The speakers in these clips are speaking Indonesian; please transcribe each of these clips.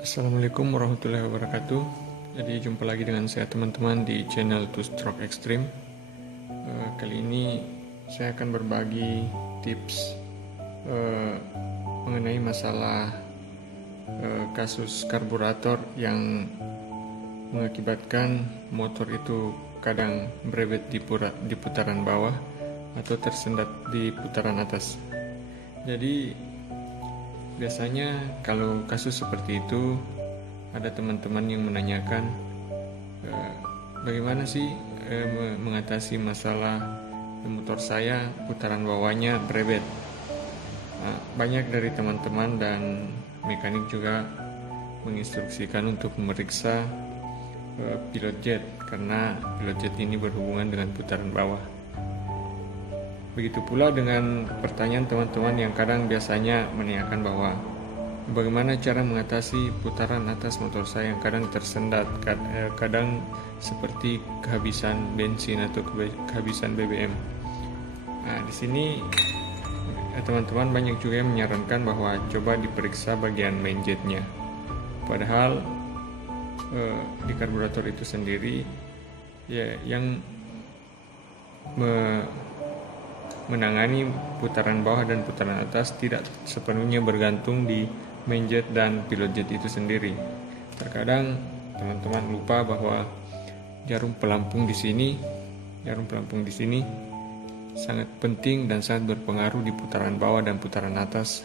Assalamualaikum warahmatullahi wabarakatuh. Jadi jumpa lagi dengan saya teman-teman di channel Two Stroke Extreme. Kali ini saya akan berbagi tips mengenai masalah kasus karburator yang mengakibatkan motor itu kadang berebet di putaran bawah atau tersendat di putaran atas. Jadi biasanya kalau kasus seperti itu ada teman-teman yang menanyakan bagaimana sih mengatasi masalah motor saya putaran bawahnya berebet. Banyak dari teman-teman dan mekanik juga menginstruksikan untuk memeriksa pilot jet karena pilot jet ini berhubungan dengan putaran bawah. Begitu pula dengan pertanyaan teman-teman yang kadang biasanya menanyakan bahwa bagaimana cara mengatasi putaran atas motor saya yang kadang tersendat, kadang seperti kehabisan bensin atau kehabisan BBM. Nah, di sini teman-teman banyak juga yang menyarankan bahwa coba diperiksa bagian main jetnya. Padahal di karburator itu sendiri ya yang menangani putaran bawah dan putaran atas tidak sepenuhnya bergantung di main jet dan pilot jet itu sendiri. Terkadang teman-teman lupa bahwa jarum pelampung di sini sangat penting dan sangat berpengaruh di putaran bawah dan putaran atas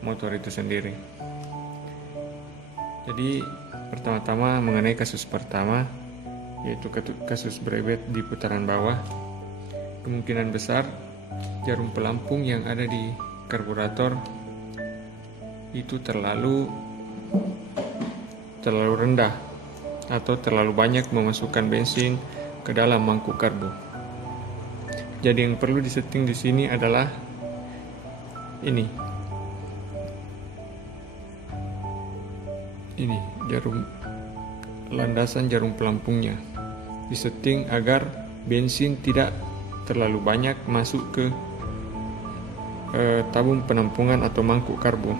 motor itu sendiri. Jadi pertama-tama mengenai kasus pertama, yaitu kasus berebet di putaran bawah. Kemungkinan besar jarum pelampung yang ada di karburator itu terlalu rendah atau terlalu banyak memasukkan bensin ke dalam mangkuk karbu. Jadi yang perlu disetting di sini adalah ini landasan jarum pelampungnya disetting agar bensin tidak terlalu banyak masuk ke tabung penampungan atau mangkuk karbu.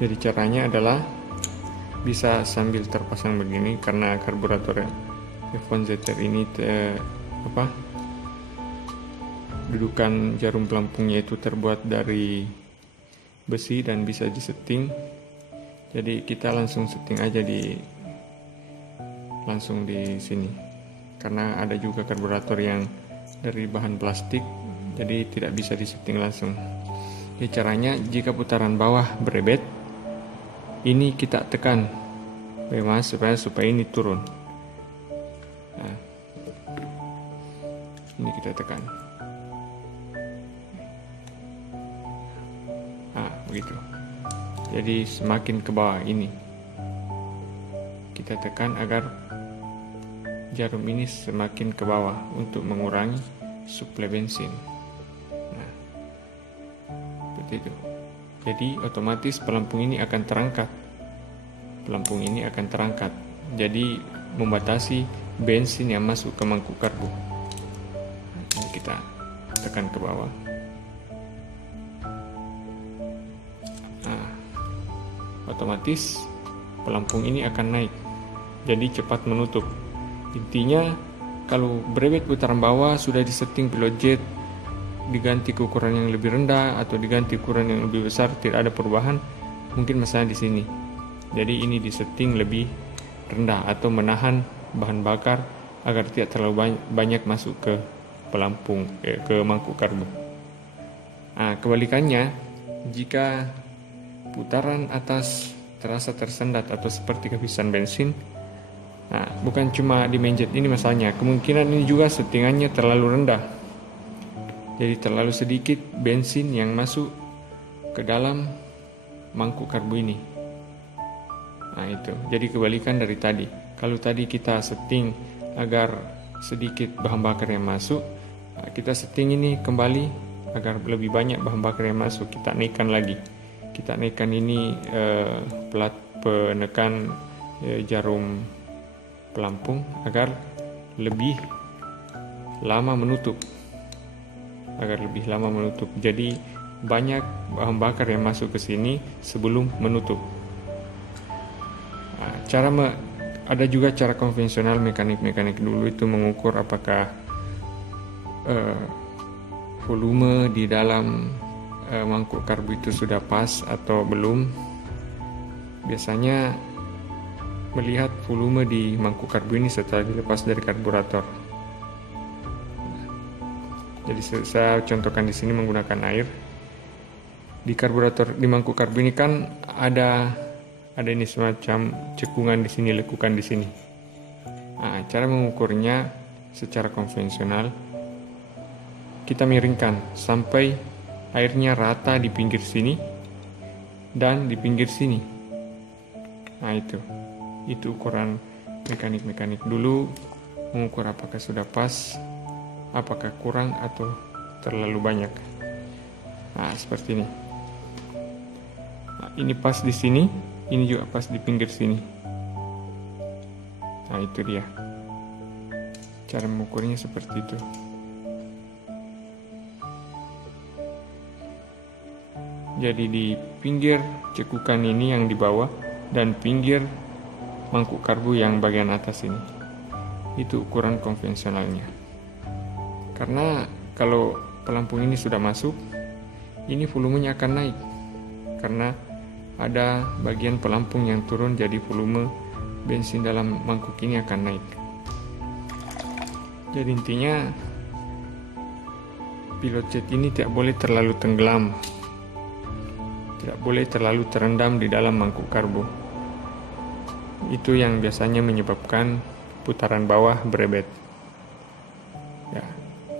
Jadi caranya adalah bisa sambil terpasang begini karena karburator F1ZR ini dudukan jarum pelampungnya itu terbuat dari besi dan bisa disetting. Jadi kita langsung setting aja langsung di sini. Karena ada juga karburator yang dari bahan plastik, jadi tidak bisa disetting langsung. Jadi caranya jika putaran bawah berebet, ini kita tekan memang supaya ini turun. Nah, ini kita tekan. Nah, begitu. Jadi semakin ke bawah ini kita tekan agar jarum ini semakin ke bawah untuk mengurangi suplai bensin. Nah, seperti itu. Jadi otomatis pelampung ini akan terangkat. Jadi membatasi bensin yang masuk ke mangkuk karbu. Nah, ini kita tekan ke bawah. Nah, otomatis pelampung ini akan naik. Jadi cepat menutup. Intinya kalau berebet putaran bawah sudah disetting pilot jet diganti ke ukuran yang lebih rendah atau diganti ukuran yang lebih besar, tidak ada perubahan, mungkin masalah di sini. Jadi ini disetting lebih rendah atau menahan bahan bakar agar tidak terlalu banyak masuk ke pelampung ke mangkuk karbu. Nah, kebalikannya jika putaran atas terasa tersendat atau seperti kehabisan bensin, nah, bukan cuma di main jet ini masalahnya, kemungkinan ini juga settingannya terlalu rendah. Jadi terlalu sedikit bensin yang masuk ke dalam mangkuk karbu ini. Nah, itu. Jadi kebalikan dari tadi. Kalau tadi kita setting agar sedikit bahan bakar yang masuk, nah, kita setting ini kembali agar lebih banyak bahan bakar yang masuk. Kita naikkan lagi. Kita naikkan ini plat penekan jarum pelampung agar lebih lama menutup. Jadi banyak bahan bakar yang masuk ke sini sebelum menutup. Ada juga cara konvensional mekanik dulu itu mengukur apakah volume di dalam mangkuk karbu itu sudah pas atau belum. Biasanya melihat volume di mangkuk karbu ini setelah dilepas dari karburator. Jadi saya contohkan di sini menggunakan air. Di karburator di mangkuk karbu ini kan ada ini semacam cekungan di sini, lekukan di sini. Nah, cara mengukurnya secara konvensional, kita miringkan sampai airnya rata di pinggir sini dan di pinggir sini. Nah, itu ukuran mekanik dulu, mengukur apakah sudah pas, apakah kurang atau terlalu banyak. Nah, seperti ini. Nah, ini pas di sini, ini juga pas di pinggir sini. Nah, itu dia. Cara mengukurnya seperti itu. Jadi di pinggir cekukan ini yang di bawah dan pinggir mangkuk karbu yang bagian atas ini, itu ukuran konvensionalnya. Karena kalau pelampung ini sudah masuk, ini volumenya akan naik karena ada bagian pelampung yang turun, jadi volume bensin dalam mangkuk ini akan naik. Jadi intinya pilot jet ini tidak boleh terlalu tenggelam, tidak boleh terlalu terendam di dalam mangkuk karbu. Itu yang biasanya menyebabkan putaran bawah berebet. Ya,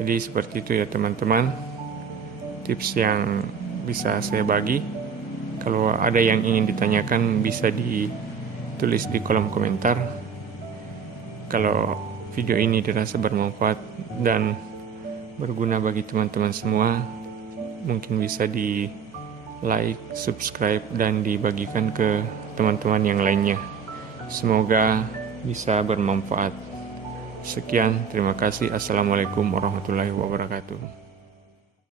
jadi seperti itu ya teman-teman, tips yang bisa saya bagi. Kalau ada yang ingin ditanyakan bisa ditulis di kolom komentar. Kalau video ini dirasa bermanfaat dan berguna bagi teman-teman semua, mungkin bisa di like, subscribe, dan dibagikan ke teman-teman yang lainnya. Semoga bisa bermanfaat. Sekian, terima kasih. Assalamualaikum warahmatullahi wabarakatuh.